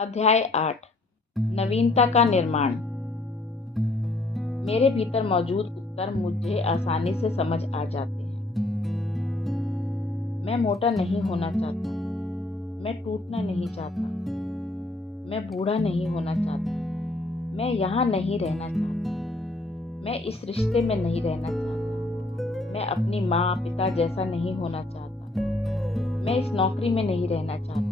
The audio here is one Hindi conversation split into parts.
अध्याय 8 नवीनता का निर्माण। मेरे भीतर मौजूद उत्तर मुझे आसानी से समझ आ जाते हैं। मैं मोटा नहीं होना चाहता, मैं टूटना नहीं चाहता, मैं बूढ़ा नहीं होना चाहता, मैं यहाँ नहीं रहना चाहता, मैं इस रिश्ते में नहीं रहना चाहता, मैं अपनी माँ पिता जैसा नहीं होना चाहता, मैं इस नौकरी में नहीं रहना चाहता,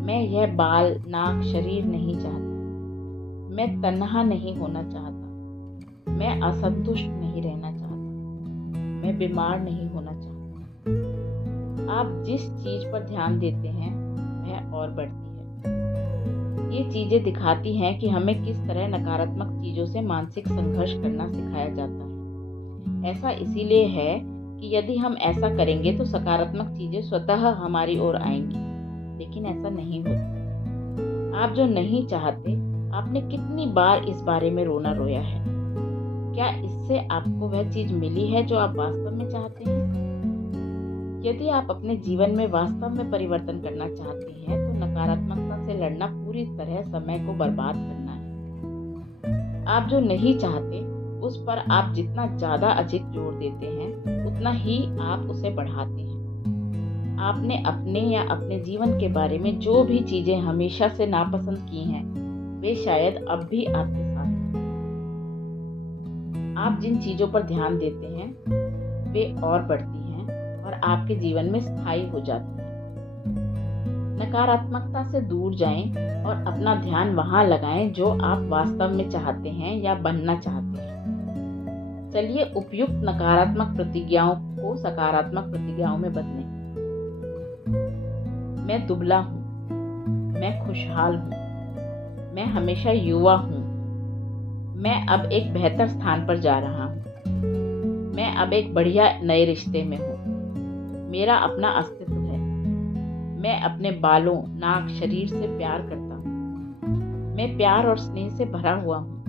मैं यह बाल नाक शरीर नहीं चाहता, मैं तन्हा नहीं होना चाहता, मैं असंतुष्ट नहीं रहना चाहता, मैं बीमार नहीं होना चाहता। आप जिस चीज पर ध्यान देते हैं वह और बढ़ती है। ये चीजें दिखाती हैं कि हमें किस तरह नकारात्मक चीजों से मानसिक संघर्ष करना सिखाया जाता है। ऐसा इसीलिए है कि यदि हम ऐसा करेंगे तो सकारात्मक चीजें स्वतः हमारी ओर आएंगी, लेकिन ऐसा नहीं होता। आप जो नहीं चाहते, आपने कितनी बार इस बारे में रोना रोया है? क्या इससे आपको वह चीज मिली है जो आप वास्तव में चाहते हैं? यदि आप अपने जीवन में वास्तव में परिवर्तन करना चाहते हैं तो नकारात्मकता से लड़ना पूरी तरह समय को बर्बाद करना है। आप जो नहीं चाहते उस पर आप जितना ज्यादा अधिक जोर देते हैं उतना ही आप उसे बढ़ाते हैं। आपने अपने या अपने जीवन के बारे में जो भी चीजें हमेशा से नापसंद की हैं, वे शायद अब भी आपके साथ हैं। आप जिन चीजों पर ध्यान देते हैं वे और बढ़ती हैं और आपके जीवन में स्थायी हो जाती हैं। नकारात्मकता से दूर जाएं और अपना ध्यान वहां लगाएं जो आप वास्तव में चाहते हैं या बनना चाहते हैं। चलिए उपयुक्त नकारात्मक प्रतिज्ञाओं को सकारात्मक प्रतिज्ञाओं में बदलें। मैं दुबला हूँ, मैं खुशहाल हूँ, मैं हमेशा युवा हूँ, मैं अब एक बेहतर स्थान पर जा रहा हूँ, मैं अब एक बढ़िया नए रिश्ते में हूँ, मेरा अपना अस्तित्व है, मैं अपने बालों नाक शरीर से प्यार करता हूँ, मैं प्यार और स्नेह से भरा हुआ हूँ,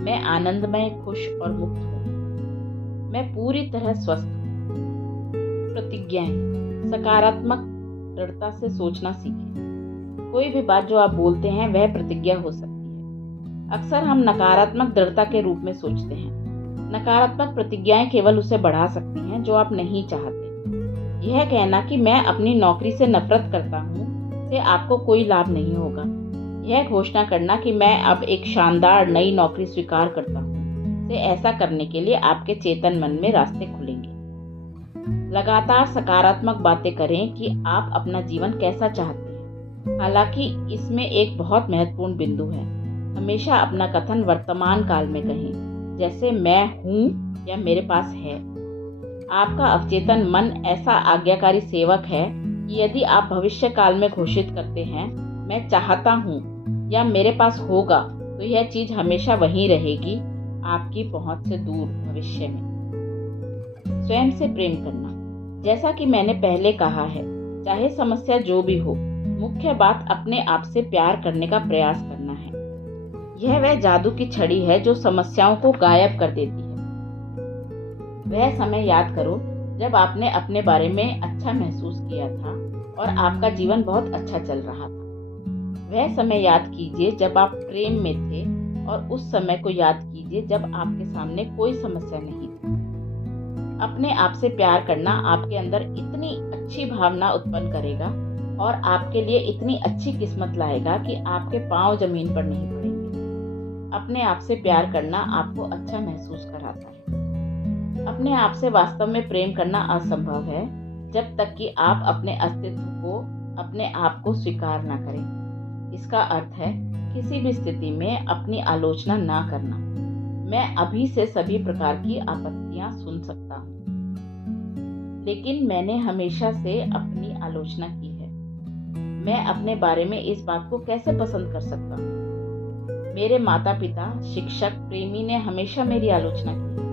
मैं आनंदमय खुश और मुक्त हूँ, मैं पूरी तरह स्वस्थ हूँ। प्रतिज्ञाएं। सकारात्मक दृढ़ता से सोचना सीखें। कोई भी बात जो आप बोलते हैं वह प्रतिज्ञा हो सकती है। अक्सर हम नकारात्मक दृढ़ता के रूप में सोचते हैं। नकारात्मक प्रतिज्ञाएं केवल उसे बढ़ा सकती हैं जो आप नहीं चाहते। यह कहना कि मैं अपनी नौकरी से नफरत करता हूँ से आपको कोई लाभ नहीं होगा। यह घोषणा करना कि मैं अब एक शानदार नई नौकरी स्वीकार करता हूँ से ऐसा करने के लिए आपके चेतन मन में रास्ते खुलेंगे। लगातार सकारात्मक बातें करें कि आप अपना जीवन कैसा चाहते हैं। हालांकि इसमें एक बहुत महत्वपूर्ण बिंदु है। हमेशा अपना कथन वर्तमान काल में कहें, जैसे मैं हूँ या मेरे पास है। आपका अवचेतन मन ऐसा आज्ञाकारी सेवक है कि यदि आप भविष्य काल में घोषित करते हैं मैं चाहता हूँ या मेरे पास होगा, तो यह चीज हमेशा वहीं रहेगी, आपकी पहुंच से दूर भविष्य में। स्वयं से प्रेम करना। जैसा कि मैंने पहले कहा है, चाहे समस्या जो भी हो, मुख्य बात अपने आप से प्यार करने का प्रयास करना है। यह वह जादू की छड़ी है जो समस्याओं को गायब कर देती है। वह समय याद करो जब आपने अपने बारे में अच्छा महसूस किया था और आपका जीवन बहुत अच्छा चल रहा था। वह समय याद कीजिए जब आप प्रेम में थे और उस समय को याद कीजिए जब आपके सामने कोई समस्या नहीं थी। अपने आप से प्यार करना आपके अंदर इतनी अच्छी भावना उत्पन्न करेगा और आपके लिए इतनी अच्छी किस्मत लाएगा कि आपके पांव जमीन पर नहीं पड़ेंगे। अपने आप से प्यार करना आपको अच्छा महसूस कराता है। अपने आप से वास्तव में प्रेम करना असंभव है जब तक कि आप अपने अस्तित्व को अपने आप को स्वीकार ना करें। इसका अर्थ है किसी भी स्थिति में अपनी आलोचना ना करना। मैं अभी से सभी प्रकार की आपत्तियां सुन सकता हूँ, लेकिन मैंने हमेशा से अपनी आलोचना की है। मैं अपने बारे में इस बात को कैसे पसंद कर सकता हूँ? मेरे माता पिता शिक्षक प्रेमी ने हमेशा मेरी आलोचना की है।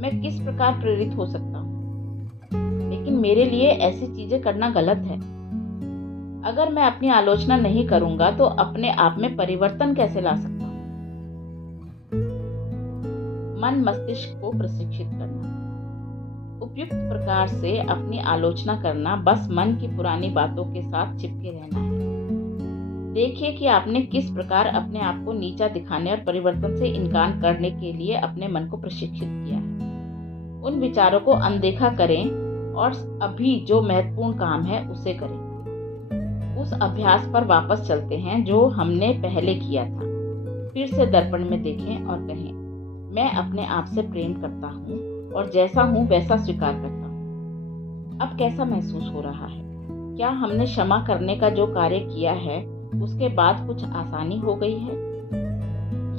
मैं किस प्रकार प्रेरित हो सकता हूँ? लेकिन मेरे लिए ऐसी चीजें करना गलत है। अगर मैं अपनी आलोचना नहीं करूंगा तो अपने आप में परिवर्तन कैसे ला सकता हूँ? मन मस्तिष्क को प्रशिक्षित करना। उपयुक्त प्रकार से अपनी आलोचना करना बस मन की पुरानी बातों के साथ चिपके रहना है। देखिए कि आपने किस प्रकार अपने आप को नीचा दिखाने और परिवर्तन से इनकार करने के लिए अपने मन को प्रशिक्षित किया है। उन विचारों को अनदेखा करें और अभी जो महत्वपूर्ण काम है उसे करें। उस अभ्यास पर वापस चलते हैं जो हमने पहले किया था। फिर से दर्पण में देखें और कहें, मैं अपने आप से प्रेम करता हूँ और जैसा हूँ वैसा स्वीकार करता हूँ। अब कैसा महसूस हो रहा है? क्या हमने क्षमा करने का जो कार्य किया है उसके बाद कुछ आसानी हो गई है?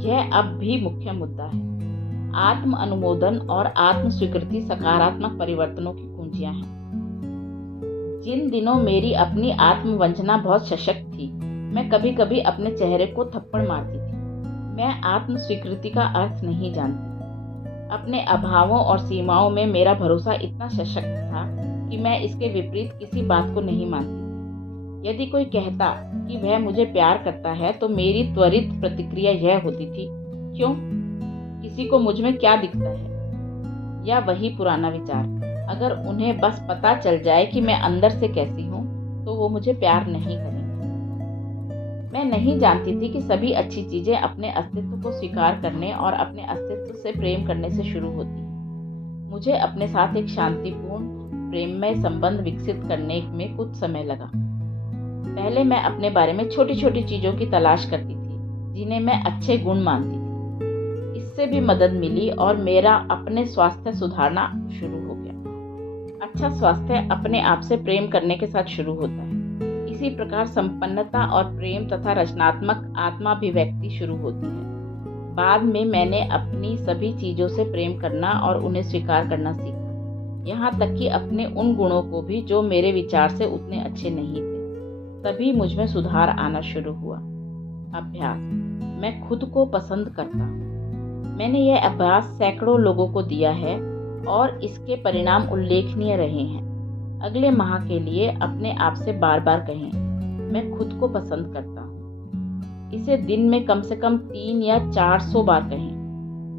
यह अब भी मुख्य मुद्दा है। आत्म अनुमोदन और आत्म स्वीकृति सकारात्मक परिवर्तनों की कुंजियां हैं। जिन दिनों मेरी अपनी आत्मवंचना बहुत सशक्त थी, मैं कभी कभी अपने चेहरे को थप्पड़ मारती थी। मैं आत्म स्वीकृति का अर्थ नहीं जानती। अपने अभावों और सीमाओं में मेरा भरोसा इतना सशक्त था कि मैं इसके विपरीत किसी बात को नहीं मानती। यदि कोई कहता कि वह मुझे प्यार करता है तो मेरी त्वरित प्रतिक्रिया यह होती थी, क्यों? किसी को मुझ में क्या दिखता है? या वही पुराना विचार, अगर उन्हें बस पता चल जाए कि मैं अंदर से कैसी हूँ तो वो मुझे प्यार नहीं करेंगे। मैं नहीं जानती थी कि सभी अच्छी चीजें अपने अस्तित्व को स्वीकार करने और अपने अस्तित्व से प्रेम करने से शुरू होती हैं। मुझे अपने साथ एक शांतिपूर्ण प्रेममय संबंध विकसित करने में कुछ समय लगा। पहले मैं अपने बारे में छोटी छोटी चीजों की तलाश करती थी जिन्हें मैं अच्छे गुण मानती थी। इससे भी मदद मिली और मेरा अपने स्वास्थ्य सुधारना शुरू हो गया। अच्छा स्वास्थ्य अपने आप से प्रेम करने के साथ शुरू होता है। इसी प्रकार संपन्नता और प्रेम तथा रचनात्मक आत्माभिव्यक्ति शुरू होती है। बाद में मैंने अपनी सभी चीजों से प्रेम करना और उन्हें स्वीकार करना सीखा, यहाँ तक कि अपने उन गुणों को भी जो मेरे विचार से उतने अच्छे नहीं थे। तभी मुझमें सुधार आना शुरू हुआ। अभ्यास, मैं खुद को पसंद करता हूँ। मैंने यह अभ्यास सैकड़ों लोगों को दिया है और इसके परिणाम उल्लेखनीय रहे हैं। अगले माह के लिए अपने आप से बार बार कहें, मैं खुद को पसंद करता हूँ। इसे दिन में कम से कम 3 या 400 बार कहें।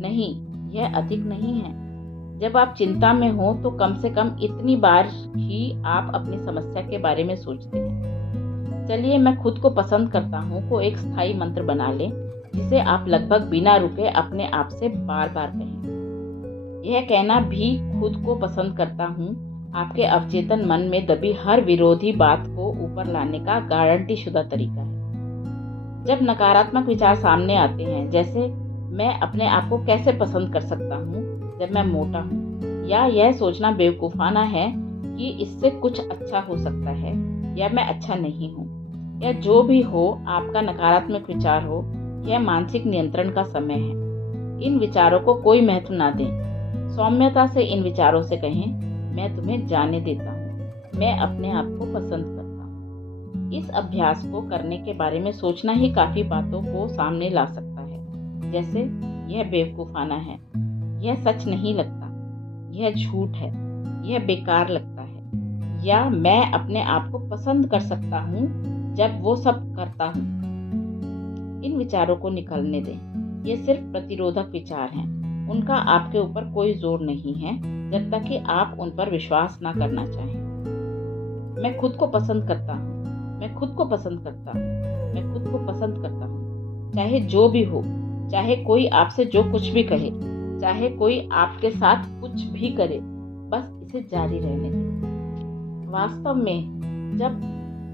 नहीं, यह अधिक नहीं है। जब आप चिंता में हो तो कम से कम इतनी बार ही आप अपनी समस्या के बारे में सोचते हैं। चलिए, मैं खुद को पसंद करता हूँ को एक स्थायी मंत्र बना लें, जिसे आप लगभग बिना रुके अपने आप से बार बार कहें। यह कहना भी खुद को पसंद करता हूँ आपके अवचेतन मन में दबी हर विरोधी बात को ऊपर लाने का गारंटी शुदा तरीका है। जब नकारात्मक विचार सामने आते हैं, जैसे मैं अपने आप को कैसे पसंद कर सकता हूँ जब मैं मोटा हूँ, या यह सोचना बेवकूफाना है कि इससे कुछ अच्छा हो सकता है, या मैं अच्छा नहीं हूँ, या जो भी हो आपका नकारात्मक विचार हो, यह मानसिक नियंत्रण का समय है। इन विचारों को कोई महत्व ना दें। सौम्यता से इन विचारों से कहें, मैं तुम्हें जाने देता हूँ, मैं अपने आप को पसंद करता हूँ। इस अभ्यास को करने के बारे में सोचना ही काफी बातों को सामने ला सकता है, जैसे यह बेवकूफाना है, यह सच नहीं लगता, यह झूठ है, यह बेकार लगता है, या मैं अपने आप को पसंद कर सकता हूँ जब वो सब करता हूँ। इन विचारों को निकलने दें। ये सिर्फ प्रतिरोधक विचार हैं। उनका आपके ऊपर कोई जोर नहीं है जब तक कि आप उन पर विश्वास ना करना चाहें। मैं खुद को पसंद करता हूँ, मैं खुद को पसंद करता हूँ, मैं खुद को पसंद करता हूँ। चाहे जो भी हो, चाहे कोई आपसे जो कुछ भी कहे, चाहे कोई आपके साथ कुछ भी करे, बस इसे जारी रहने दें। वास्तव में जब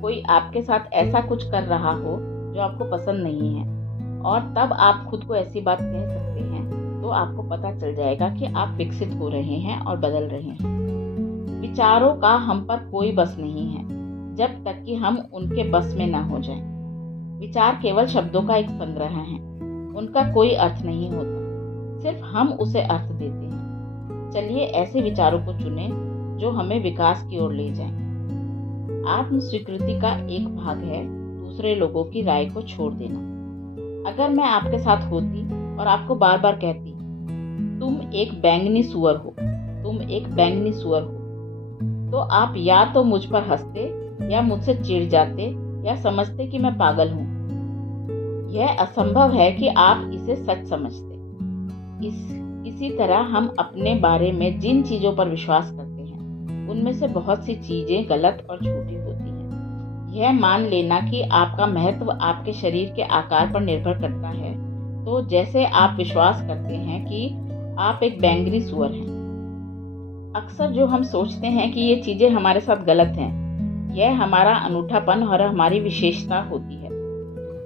कोई आपके साथ ऐसा कुछ कर रहा हो जो आपको पसंद नहीं है और तब आप खुद को ऐसी बात कह सकते हैं, तो आपको पता चल जाएगा कि आप विकसित हो रहे हैं और बदल रहे हैं। विचारों का हम पर कोई बस नहीं है जब तक कि हम उनके बस में ना हो जाएं। विचार केवल शब्दों का एक संग्रह है, उनका कोई अर्थ नहीं होता, सिर्फ हम उसे अर्थ देते हैं। चलिए ऐसे विचारों को चुनें जो हमें विकास की ओर ले जाएं। आत्म स्वीकृति का एक भाग है दूसरे लोगों की राय को छोड़ देना। अगर मैं आपके साथ होती और आपको बार बार कहती, तुम एक बैंगनी सुअर हो, तुम एक बैंगनी सुअर हो, तो आप या तो मुझ पर हंसते, या मुझसे चिढ़ जाते, या समझते कि मैं पागल हूँ। यह असंभव है कि आप इसे सच समझते। इसी तरह हम अपने बारे में जिन चीजों पर विश्वास करते हैं, उनमें से बहुत सी चीजें गलत और झूठी होती हैं। यह मान लेना कि आपका महत्व आपके शरीर के आकार पर निर्भर करता है, तो जैसे आप विश्वास करते हैं कि आप एक बैंगनी सुअर हैं। अक्सर जो हम सोचते हैं कि ये चीज़ें हमारे साथ गलत हैं, यह हमारा अनूठापन और हमारी विशेषता होती है।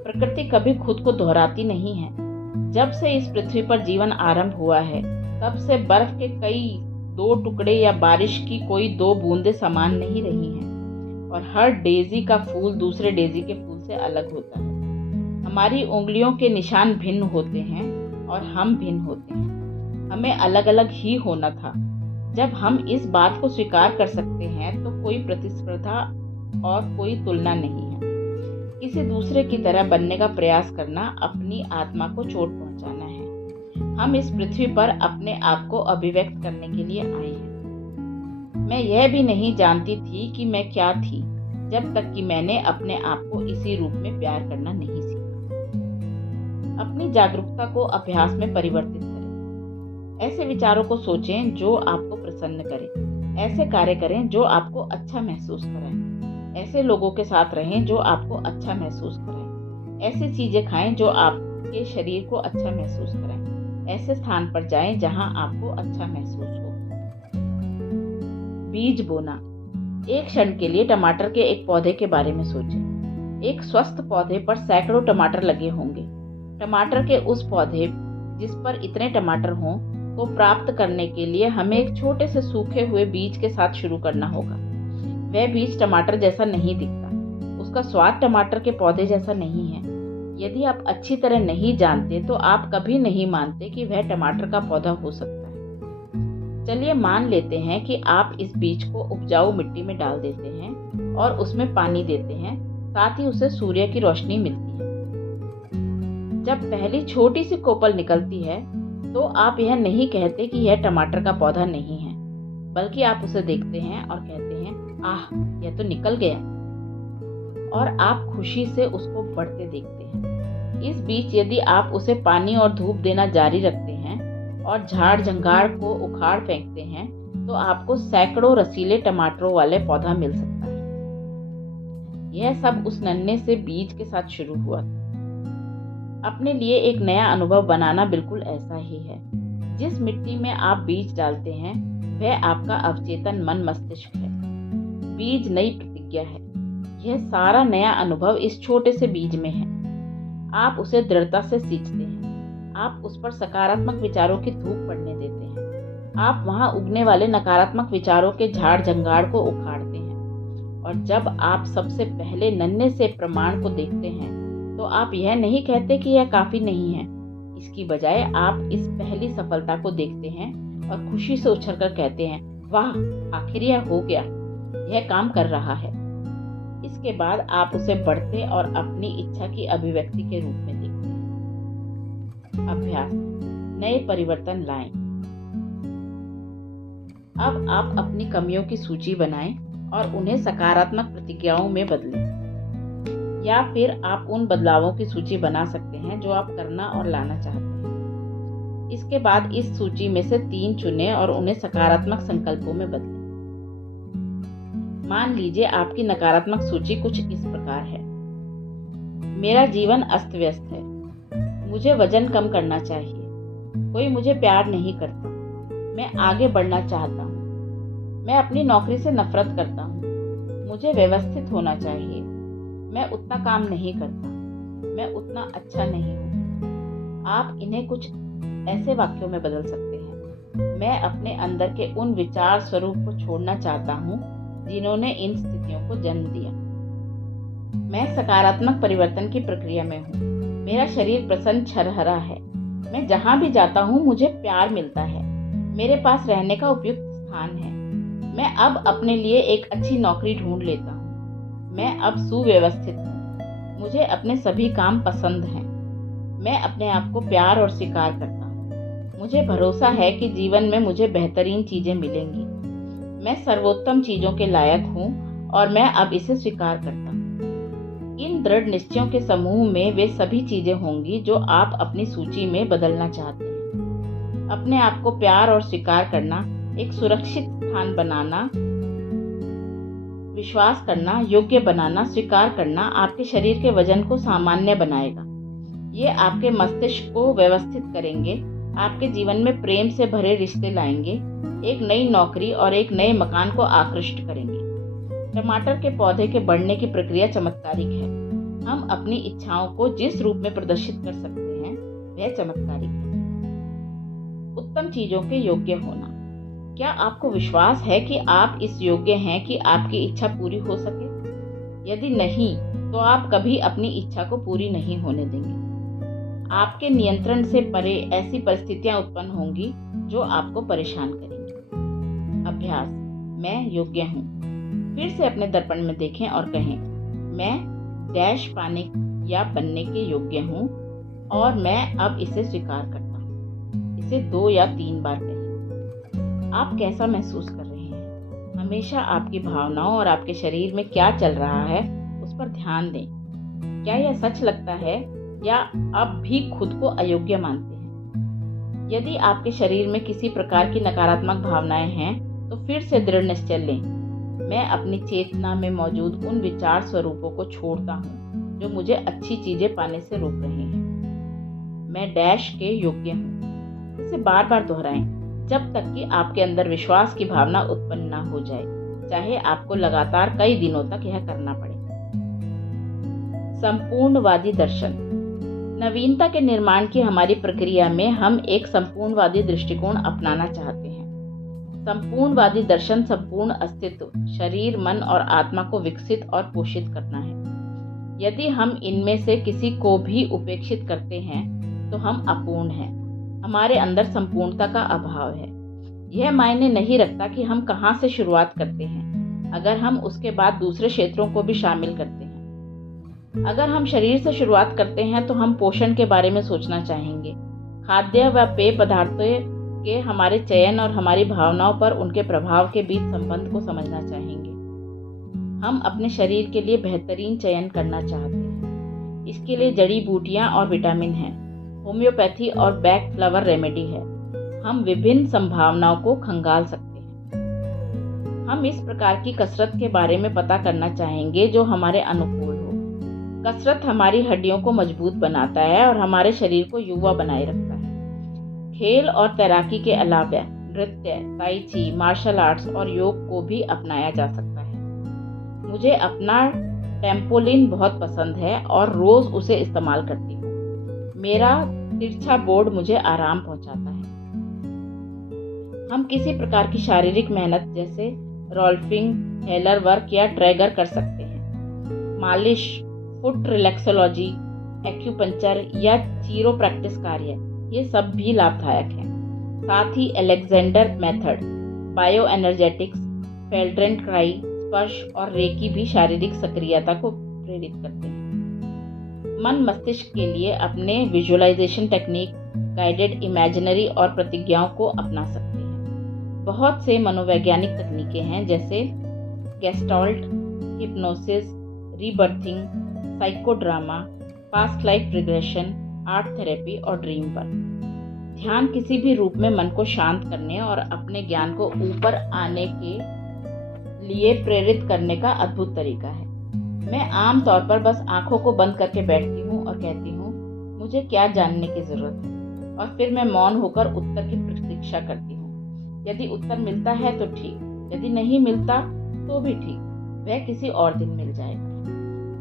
प्रकृति कभी खुद को दोहराती नहीं है। जब से इस पृथ्वी पर जीवन आरंभ हुआ है, तब से बर्फ के कई 2 टुकड़े या बारिश की कोई 2 बूंदें समान नहीं रही हैं, और हर डेज़ी का फूल दूसरे डेज़ी के फूल से अलग होता है। हमारी उंगलियों के निशान भिन्न होते हैं और हम भिन्न होते हैं। हमें अलग अलग ही होना था। जब हम इस बात को स्वीकार कर सकते हैं तो कोई प्रतिस्पर्धा और कोई तुलना नहीं है। किसी दूसरे की तरह बनने का प्रयास करना अपनी आत्मा को चोट पहुंचाना है। हम इस पृथ्वी पर अपने आप को अभिव्यक्त करने के लिए आए हैं। मैं यह भी नहीं जानती थी कि मैं क्या थी, जब तक कि मैंने अपने आप को इसी रूप में प्यार करना नहीं सीखा। अपनी जागरूकता को अभ्यास में परिवर्तित करें। ऐसे विचारों को सोचें जो आपको प्रसन्न करें। ऐसे कार्य करें जो आपको अच्छा महसूस कराएं। ऐसे लोगों के साथ रहें जो आपको अच्छा महसूस कराएं। ऐसी चीजें खाएं जो आपके शरीर को अच्छा महसूस कराएं। ऐसे स्थान पर जाएं जहां आपको अच्छा महसूस हो। बीज बोना। एक क्षण के लिए टमाटर के एक पौधे के बारे में सोचें। एक स्वस्थ पौधे पर सैकड़ों टमाटर लगे होंगे। टमाटर के उस पौधे जिस पर इतने टमाटर हों को प्राप्त करने के लिए हमें एक छोटे से सूखे हुए बीज के साथ शुरू करना होगा। वह बीज टमाटर जैसा नहीं दिखता। उसका स्वाद टमाटर के पौधे जैसा नहीं है। यदि आप अच्छी तरह नहीं जानते तो आप कभी नहीं मानते कि वह टमाटर का पौधा हो सकता है। चलिए मान लेते हैं कि आप इस बीज को उपजाऊ मिट्टी में डाल देते हैं और उसमें पानी देते हैं, साथ ही उसे सूर्य की रोशनी मिलती है। जब पहली छोटी सी कोपल निकलती है तो आप यह नहीं कहते कि यह टमाटर का पौधा नहीं है, बल्कि आप उसे देखते हैं और कहते हैं, आह, यह तो निकल गया, और आप खुशी से उसको बढ़ते देखते हैं। इस बीच यदि आप उसे पानी और धूप देना जारी रखते हैं और झाड़ झंगाड़ को उखाड़ फेंकते हैं तो आपको सैकड़ों रसीले टमाटरों वाले पौधा मिल सकता है। यह सब उस नन्हे से बीज के साथ शुरू हुआ था। अपने लिए एक नया अनुभव बनाना बिल्कुल ऐसा ही है। जिस मिट्टी में आप बीज डालते हैं वह आपका अवचेतन मन मस्तिष्क है। बीज नई प्रतिज्ञा है। यह सारा नया अनुभव इस छोटे से बीज में है। आप उसे दृढ़ता से सींचते हैं। आप उस पर सकारात्मक विचारों की धूप पड़ने देते हैं। आप वहां उगने वाले नकारात्मक विचारों के झाड़ झंगाड़ को उखाड़ते हैं। और जब आप सबसे पहले नन्हे से प्रमाण को देखते हैं तो आप यह नहीं कहते कि यह काफी नहीं है। इसकी बजाय आप इस पहली सफलता को देखते हैं और खुशी से उछलकर कहते हैं, वाह, आखिर यह हो गया, यह काम कर रहा है। इसके बाद आप उसे बढ़ते और अपनी इच्छा की अभिव्यक्ति के रूप में देखते हैं। अभ्यास। नए परिवर्तन लाएं। अब आप अपनी कमियों की सूची बनाएं और उन्हें सकारात्मक प्रतिज्ञाओं में बदलें। या फिर आप उन बदलावों की सूची बना सकते हैं जो आप करना और लाना चाहते हैं। इसके बाद इस सूची में से 3 चुनें और उन्हें सकारात्मक संकल्पों में बदलें। मान लीजिए आपकी नकारात्मक सूची कुछ इस प्रकार है। मेरा जीवन अस्त व्यस्त है। मुझे वजन कम करना चाहिए। कोई मुझे प्यार नहीं करता। मैं आगे बढ़ना चाहता हूँ। मैं अपनी नौकरी से नफरत करता हूँ। मुझे व्यवस्थित होना चाहिए। मैं उतना काम नहीं करता। मैं उतना अच्छा नहीं हूँ। आप इन्हें कुछ ऐसे वाक्यों में बदल सकते हैं। मैं अपने अंदर के उन विचार स्वरूप को छोड़ना चाहता हूँ जिन्होंने इन स्थितियों को जन्म दिया। मैं सकारात्मक परिवर्तन की प्रक्रिया में हूँ। मेरा शरीर प्रसन्न छरहरा है। मैं जहाँ भी जाता हूँ मुझे प्यार मिलता है। मेरे पास रहने का उपयुक्त स्थान है। मैं अब अपने लिए एक अच्छी नौकरी ढूंढ लेता हूँ। मैं अब सुव्यवस्थित हूँ। मुझे अपने सभी काम पसंद हैं। मैं अपने आप को प्यार और स्वीकार करता हूँ। मुझे भरोसा है कि जीवन में मुझे बेहतरीन चीजें मिलेंगी। मैं सर्वोत्तम चीजों के लायक हूँ और मैं अब इसे स्वीकार करता हूँ। इन दृढ़ निश्चयों के समूह में वे सभी चीजें होंगी जो आप अपनी सूची में बदलना चाहते हैं। अपने आप को प्यार और स्वीकार करना, एक सुरक्षित स्थान बनाना, विश्वास करना, योग्य बनाना, स्वीकार करना आपके शरीर के वजन को सामान्य बनाएगा। ये आपके मस्तिष्क को व्यवस्थित करेंगे, आपके जीवन में प्रेम से भरे रिश्ते लाएंगे, एक नई नौकरी और एक नए मकान को आकृष्ट करेंगे। टमाटर के पौधे के बढ़ने की प्रक्रिया चमत्कारिक है। हम अपनी इच्छाओं को जिस रूप में प्रदर्शित कर सकते हैं वह चमत्कारिक है। उत्तम चीजों के योग्य होना। क्या आपको विश्वास है कि आप इस योग्य हैं कि आपकी इच्छा पूरी हो सके? यदि नहीं, तो आप कभी अपनी इच्छा को पूरी नहीं होने देंगे। आपके नियंत्रण से परे ऐसी परिस्थितियां उत्पन्न होंगी जो आपको परेशान करेंगी। अभ्यास। मैं योग्य हूँ। फिर से अपने दर्पण में देखें और कहें, मैं डैश पाने या बनने के योग्य हूँ और मैं अब इसे स्वीकार करता हूँ। इसे 2 या 3 बार कहें। आप कैसा महसूस कर रहे हैं? हमेशा आपकी भावनाओं और आपके शरीर में क्या चल रहा है उस पर ध्यान दें। क्या यह सच लगता है या अब भी खुद को अयोग्य मानते हैं? यदि आपके शरीर में किसी प्रकार की नकारात्मक भावनाएं हैं तो फिर से दृढ़ निश्चय लें। मैं अपनी चेतना में मौजूद उन विचार स्वरूपों को छोड़ता हूँ जो मुझे अच्छी चीजें पाने से रोक रहे हैं। मैं डैश के योग्य हूँ। इसे बार बार दोहराएं जब तक कि आपके अंदर विश्वास की भावना उत्पन्न न हो जाए, चाहे आपको लगातार कई दिनों तक यह करना पड़े। संपूर्णवादी दर्शन। नवीनता के निर्माण की हमारी प्रक्रिया में हम एक संपूर्णवादी दृष्टिकोण अपनाना चाहते हैं। संपूर्णवादी दर्शन संपूर्ण अस्तित्व, शरीर, मन और आत्मा को विकसित और पोषित करना है। यदि हम इनमें से किसी को भी उपेक्षित करते हैं तो हम अपूर्ण हैं। हमारे अंदर संपूर्णता का अभाव है। यह मायने नहीं रखता कि हम कहाँ से शुरुआत करते हैं, अगर हम उसके बाद दूसरे क्षेत्रों को भी शामिल करते हैं। अगर हम शरीर से शुरुआत करते हैं तो हम पोषण के बारे में सोचना चाहेंगे, खाद्य व पेय पदार्थों के हमारे चयन और हमारी भावनाओं पर उनके प्रभाव के बीच संबंध को समझना चाहेंगे। हम अपने शरीर के लिए बेहतरीन चयन करना चाहते हैं। इसके लिए जड़ी बूटियां और विटामिन हैं, होम्योपैथी और बैक फ्लावर रेमेडी है। हम विभिन्न संभावनाओं को खंगाल सकते हैं। हम इस प्रकार की कसरत के बारे में पता करना चाहेंगे जो हमारे अनुकूल हो। कसरत हमारी हड्डियों को मजबूत बनाता है और हमारे शरीर को युवा बनाए रखता है। खेल और तैराकी के अलावा नृत्य, ताई ची, मार्शल आर्ट्स और योग को भी अपनाया जा सकता है। मुझे अपना टेम्पोलिन बहुत पसंद है और रोज उसे इस्तेमाल करती हूँ। मेरा तिरछा बोर्ड मुझे आराम पहुंचाता है। हम किसी प्रकार की शारीरिक मेहनत जैसे रोल्फिंग, हेलर वर्क या ट्रैगर कर सकते हैं। मालिश, फुट रिलैक्सोलॉजी, एक्यूपंक्चर या चीरो प्रैक्टिस कार्य, ये सब भी लाभदायक हैं। साथ ही अलेक्जेंडर मेथड, बायो एनर्जेटिक्स, फेल्डेनक्राई, स्पर्श और रेकी भी शारीरिक सक्रियता को प्रेरित करते हैं। मन मस्तिष्क के लिए अपने विजुअलाइजेशन टेक्निक, गाइडेड इमेजिनरी और प्रतिज्ञाओं को अपना सकते हैं। बहुत से मनोवैज्ञानिक तकनीकें हैं जैसे gestalt, hypnosis, रीबर्थिंग, psychodrama, past life regression, art therapy और ड्रीम वर्क। ध्यान किसी भी रूप में मन को शांत करने और अपने ज्ञान को ऊपर आने के लिए प्रेरित करने का अद्भुत तरीका है। मैं आम तौर पर बस आंखों को बंद करके बैठती हूँ और कहती हूँ, मुझे क्या जानने की जरूरत है, और फिर मैं मौन होकर उत्तर की प्रतीक्षा करती हूँ। यदि उत्तर मिलता है तो ठीक, यदि नहीं मिलता तो भी ठीक, वह किसी और दिन मिल जाएगा।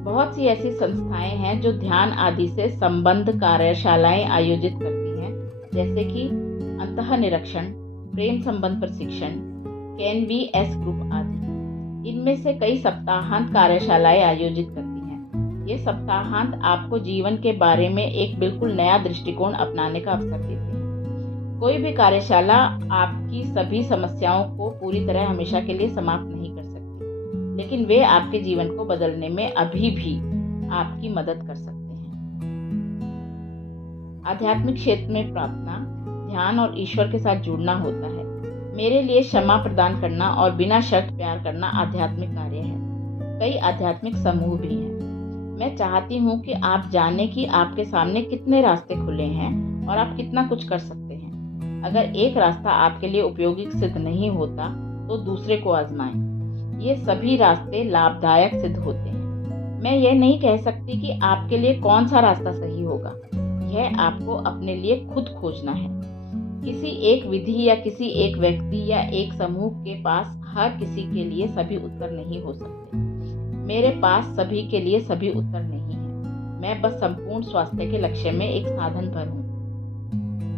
बहुत सी ऐसी संस्थाएं हैं जो ध्यान आदि से संबद्ध कार्यशालाएं आयोजित करती हैं, जैसे कि अंतःनिरीक्षण, प्रेम संबंध प्रशिक्षण, KNVS ग्रुप आदि। इनमें से कई सप्ताहांत कार्यशालाएं आयोजित करती हैं। ये सप्ताहांत आपको जीवन के बारे में एक बिल्कुल नया दृष्टिकोण अपनाने का अवसर देते हैं। कोई भी कार्यशाला आपकी सभी समस्याओं को पूरी तरह हमेशा के लिए समाप्त नहीं कर सकती, लेकिन वे आपके जीवन को बदलने में अभी भी आपकी मदद कर सकते हैं। आध्यात्मिक क्षेत्र में प्रार्थना, ध्यान और ईश्वर के साथ जुड़ना होता है। मेरे लिए क्षमा प्रदान करना और बिना शर्त प्यार करना आध्यात्मिक कार्य है। कई आध्यात्मिक समूह भी हैं। मैं चाहती हूँ कि आप जानें कि आपके सामने कितने रास्ते खुले हैं और आप कितना कुछ कर सकते हैं। अगर एक रास्ता आपके लिए उपयोगी सिद्ध नहीं होता तो दूसरे को आजमाएं। ये सभी रास्ते लाभदायक सिद्ध होते हैं। मैं यह नहीं कह सकती कि आपके लिए कौन सा रास्ता सही होगा। यह आपको अपने लिए खुद खोजना है। किसी एक विधि या किसी एक व्यक्ति या एक समूह के पास हर किसी के लिए सभी उत्तर नहीं हो सकते। मेरे पास सभी के लिए सभी उत्तर नहीं है। मैं बस संपूर्ण स्वास्थ्य के लक्ष्य में एक साधन पर हूँ।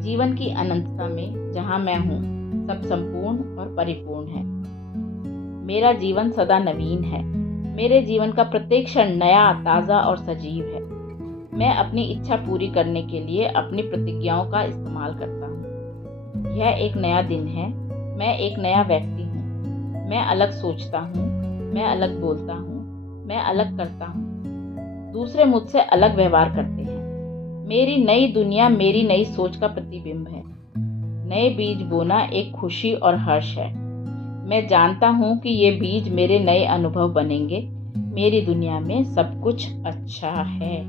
जीवन की अनंतता में जहाँ मैं हूँ, सब संपूर्ण और परिपूर्ण है। मेरा जीवन सदा नवीन है। मेरे जीवन का प्रत्येक क्षण नया, ताज़ा और सजीव है। मैं अपनी इच्छा पूरी करने के लिए अपनी प्रतिज्ञाओं का इस्तेमाल करता हूँ। यह एक नया दिन है। मैं एक नया व्यक्ति हूँ। मैं अलग सोचता हूँ। मैं अलग बोलता हूँ। मैं अलग करता हूँ। दूसरे मुझसे अलग व्यवहार करते हैं। मेरी नई दुनिया मेरी नई सोच का प्रतिबिंब है। नए बीज बोना एक खुशी और हर्ष है। मैं जानता हूँ कि ये बीज मेरे नए अनुभव बनेंगे। मेरी दुनिया में सब कुछ अच्छा है।